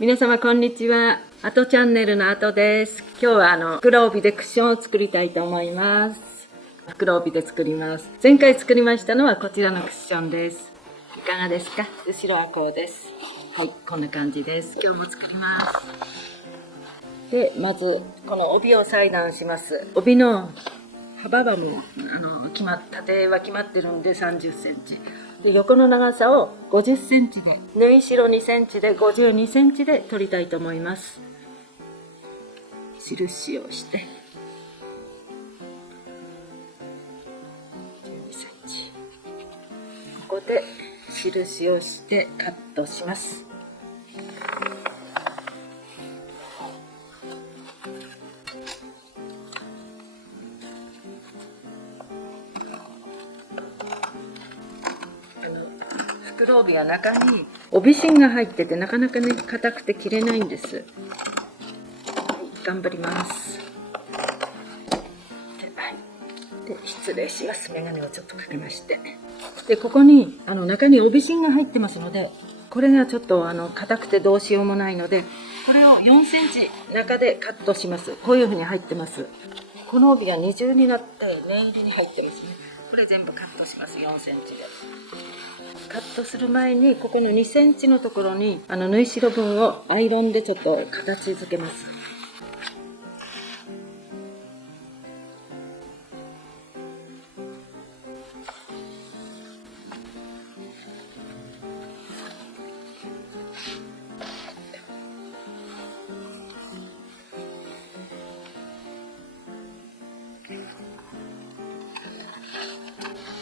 皆様こんにちは。あとチャンネルのあとです。今日は袋帯でクッションを作りたいと思います。袋帯で作ります。前回作りましたのはこちらのクッションです。いかがですか？後ろはこうです。はい、こんな感じです。今日も作ります。で、まずこの帯を裁断します。帯の幅はもう縦は決まってるんで30センチ。で横の長さを50センチで、縫い代2センチで52センチで取りたいと思います。印をして、12センチ。ここで印をしてカットします。袋帯は中に帯芯が入っててなかなかね硬くて切れないんです。頑張ります。で失礼します。眼鏡をちょっとかけまして、でここに中に帯芯が入ってますので、これがちょっと硬くてどうしようもないので、これを4センチ中でカットします。こういう風に入ってます。この帯が二重になって念入りに入ってますね。これ全部カットします。4センチでカットする前に、ここの2センチのところに縫い代分をアイロンでちょっと形付けます。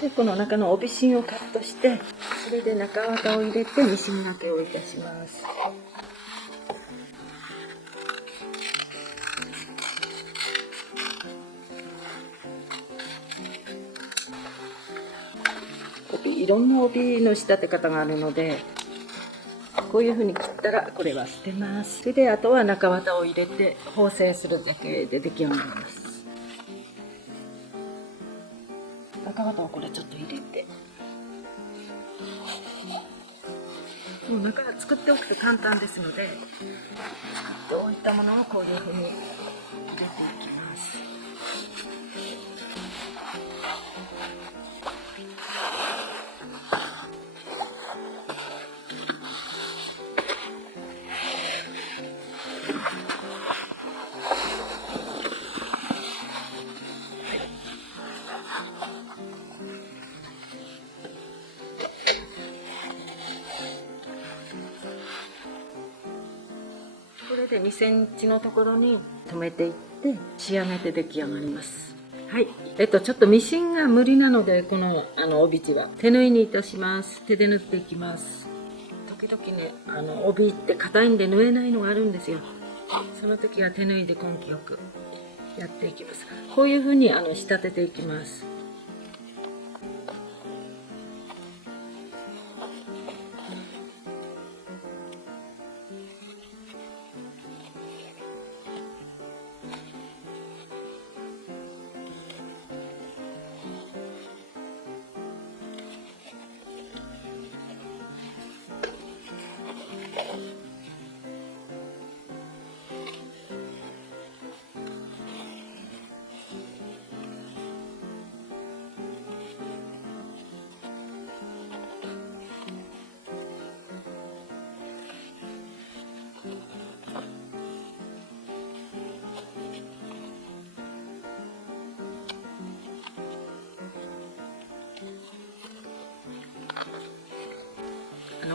でこの中の帯芯をカットして、それで中綿を入れてミシンがけをいたします。いろんな帯の仕立て方があるので、こういう風に切ったらこれは捨てます。それであとは中綿を入れて縫製するだけで出来上がります。中綿をこれちょっと入れて、もう中は作っておくと簡単ですので、作っておいたものをこういう風に入れていきます。これで2センチのところに留めていって仕上げて出来上がります。はい、ちょっとミシンが無理なので、この帯地は手縫いにいたします。手で縫っていきます。時々ね帯って硬いんで縫えないのがあるんですよ。その時は手縫いで根気よくやっていきます。こういう風に仕立てていきます。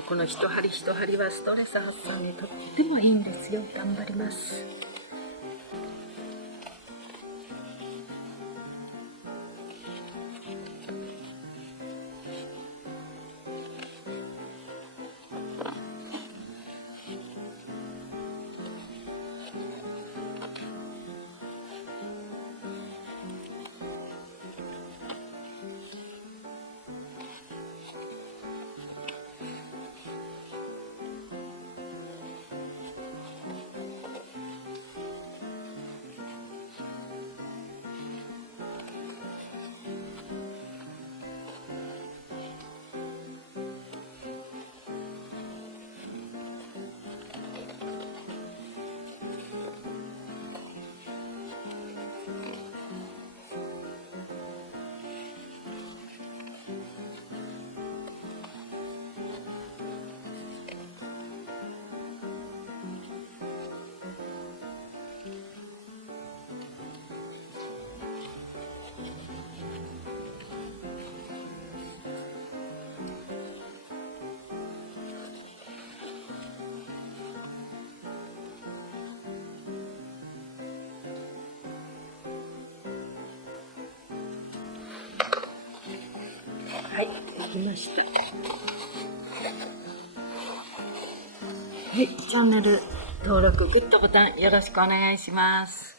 この一針一針はストレス発散にとってもいいんですよ。頑張ります。はい、できました。はい、チャンネル登録、グッドボタンよろしくお願いします。